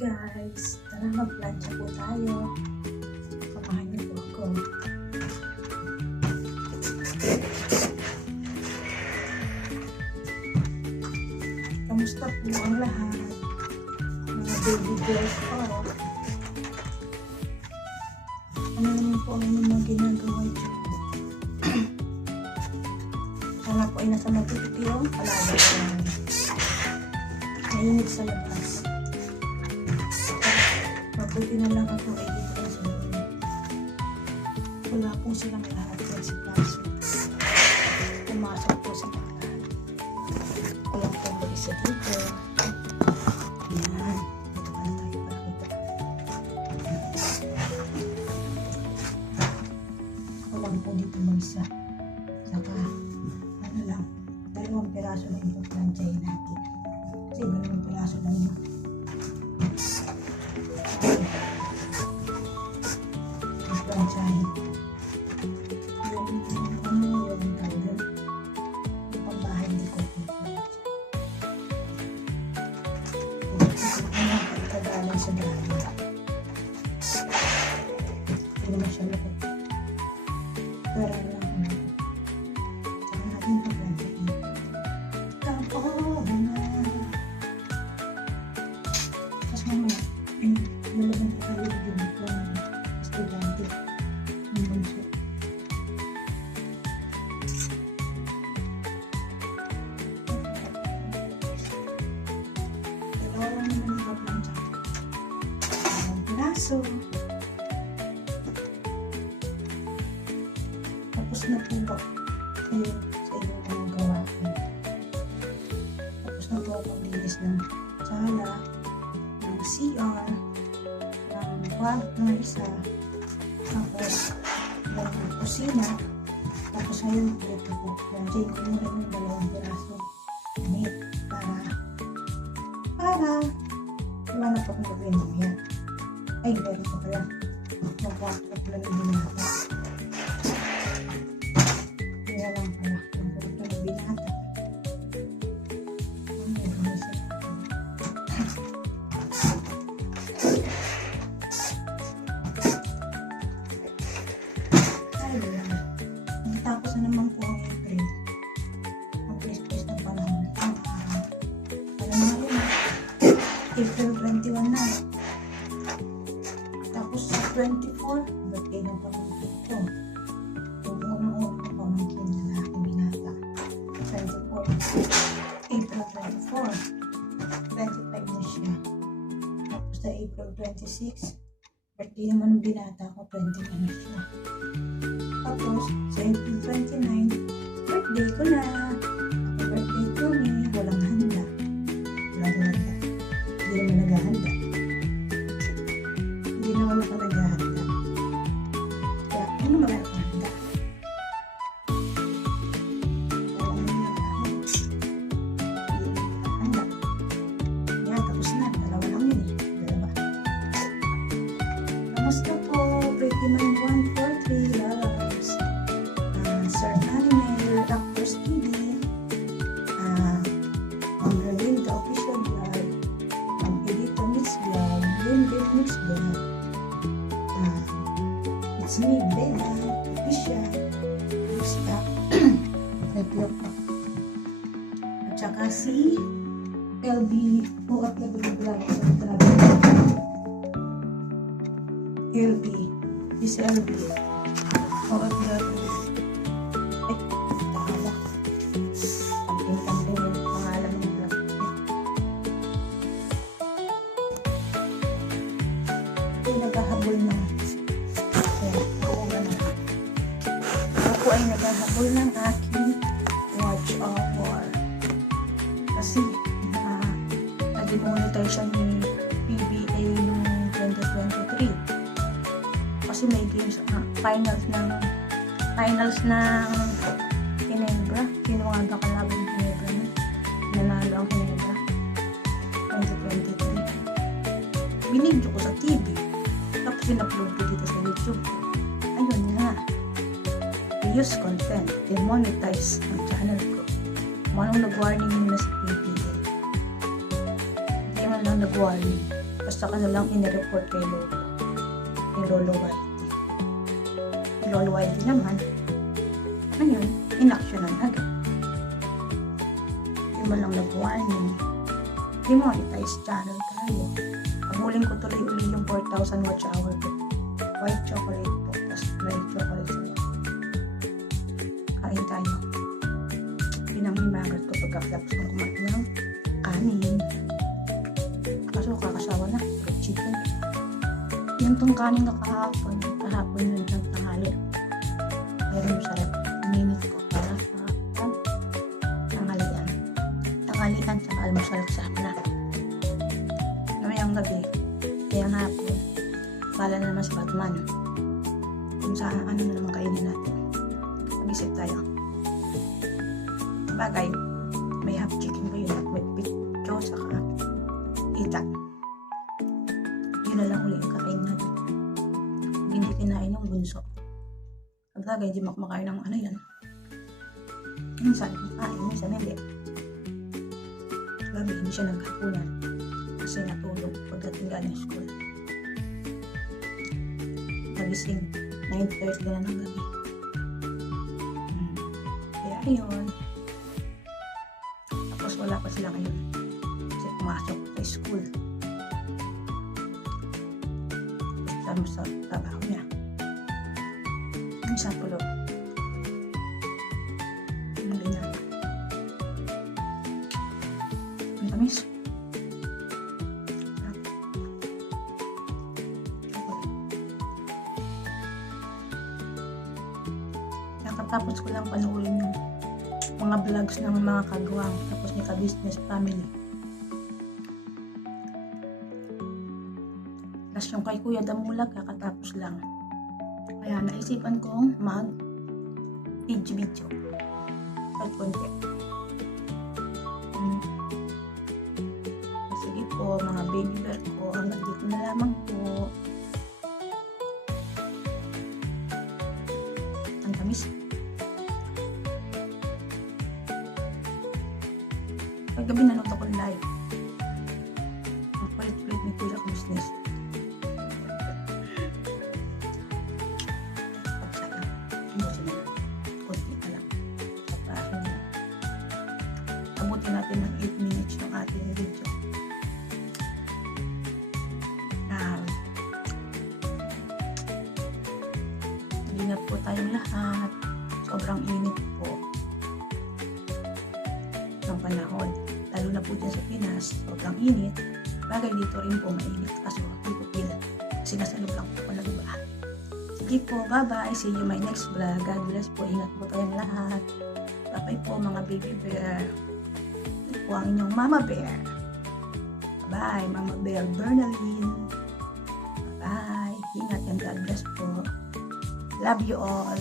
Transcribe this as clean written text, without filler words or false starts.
guys, tara mag-plancha po tayo. Samahan niyo po ako. Kamusta po ang lahat? Mga baby girls po. Ano naman po ang inyong mga ginagawa dyan? Sana po ay nasa matutupin yung palabas na mainit sa labas. Mabuti na lang ako ay dito na sa loob. Wala po silang lahat sa plaso. Pumasok po sa lahat. Walang po ba isa dito. Ayan. Dito ka na tayo pakita. Walang po dito mag-isa. Saka, ano lang, 2 piraso na ito planchayin natin. Kasi 2 piraso lang yun. Planchahin. Yung tawag yung pambahay ni ko. Yung kagalan sa dami. Hindi naman siya lukot. Pero lang ko na. Saka natin ito planchahin. Kapag na. Tapos mamaya, nalaban ko kayo yung estudyante. Yung bunso. Dalawa lang naman yung plancha. Ang piraso. Tapos na po ba kayo sa inyong mga gawain? Tapos na po ako linis ng sala, ng CR, ng kwarto ng isa, tapos ng kusina, tapos ayun po ito po. Planchayin ko muna yung 2 piraso. Init para wala na po akong gawin mamaya. Ay, meron pa pala. Magkakot lang yung binata. Kaya lang pala. Magkakot lang yung binata. Tapos na naman po ang April. Ang place ng panahon. Ano na yun? April 21 na. Tapos sa 24, birthday ng pamangkin ko. Yung unang-unang pamangkin na aking binata. 24. April 24. 25 na siya. Tapos sa April 26, birthday naman ng binata ko, 21 na siya. Tapos, sa April 29, birthday ko na. Happy birthday to me. Walang handa. Walang handa. Hindi naman naghahanda. Hindi naman ako naghahanda. Kaya, ano naman ako handa? Walang naghahanda. Hindi naghahanda. Yan, tapos na. 2 lang yun eh. 2. Kamusta po? Pretty man 143. Sir Anime, Doctors TV, ang Relinda Official Vlog, ang Edito Mix Vlog, Lindy Mix Vlog, it's me, Bella, Official, Stop, review ko. At saka si LB, OFW Vlog, LB, is LB, OFW. Naghahabol ng ako ay naghahabol ng aking watch hour kasi na-demonetize siya ni PBA noong 2023 kasi may games finals ng Ginebra. Sino nga ba kalaban ng Ginebra na nanalo ang Ginebra 2023. Binidyo ko sa TV. Tapos in-upload ko dito sa YouTube. Ayun nga. Reuse content. Demonetize ang channel ko. Manong nag-warning muna sa PBA. Hindi man lang nag-warning. Basta ka na lang inireport kay Lolo. Kay Lolo Whitey. Kay Lolo Whitey naman, ngayon, inaksyonan agad. Hindi mo lang nag-warning. Demonetize channel tayo. Abulin ko tuloy uli yung 4,000 watch hour ko. White chocolate po, tapos red chocolate sa loob. Kain tayo. Pinanghimagat ko pagkakatapos kong kumain ng kanin. Kaso kakasawa na, chicken. Yung tong kanin na kahapon yun ng tanghali. Meron sa rep, minute ko para sa tanghalian. Tanghalian sa almusal sa na. Ngayon gabi, kaya hapon, pala na naman si Batman. Kung saan ano na naman kainin natin. Mag-isip tayo. Bagay, may half chicken ko yun at may pitcho saka ita. Yun na lang ulit yung kakain natin. Pag hindi kinain yung bunso. Pag bagay, hindi makumakain ng ano yan. Minsan, makain, minsan hindi. Gabi, hindi siya naghapunan. Kasi natulog pagdating galing school. Nagising 9:30 na ng gabi. Kaya ayun. Tapos wala pa sila ngayon. Kasi pumasok sa school. Kasama sa trabaho niya. Ang isa tulog. Ang lina. Ang tamis. Nakatapos ko lang panoorin yung mga vlogs ng mga kagawang tapos ni ka-business family. Tapos yung kay Kuya Damulag kakatapos lang. Kaya naisipan kong mag-video. Kahit konti. Sige po mga baby bear ko, hanggang dito na lamang po. Ang tamis. Paggabi nanood ako live. Ang palit-palit ni Kuya Business. Abutin natin ng 8 minutes yung ating video. Ingat po tayong lahat. Sobrang init po ng panahon. Lalo na po dyan sa Pinas, sobrang init. Bagay dito rin po mainit. Kaso hindi ko feel. Kasi nasa loob lang po ako nag-iba. Sige po, bye-bye. See you my next vlog. God bless po. Ingat po tayong lahat. Bye-bye po mga baby bear. Ito po ang inyong mama bear. Bye, Mama Bear Bernalyn. Bye. Ingat and God bless po. Love you all.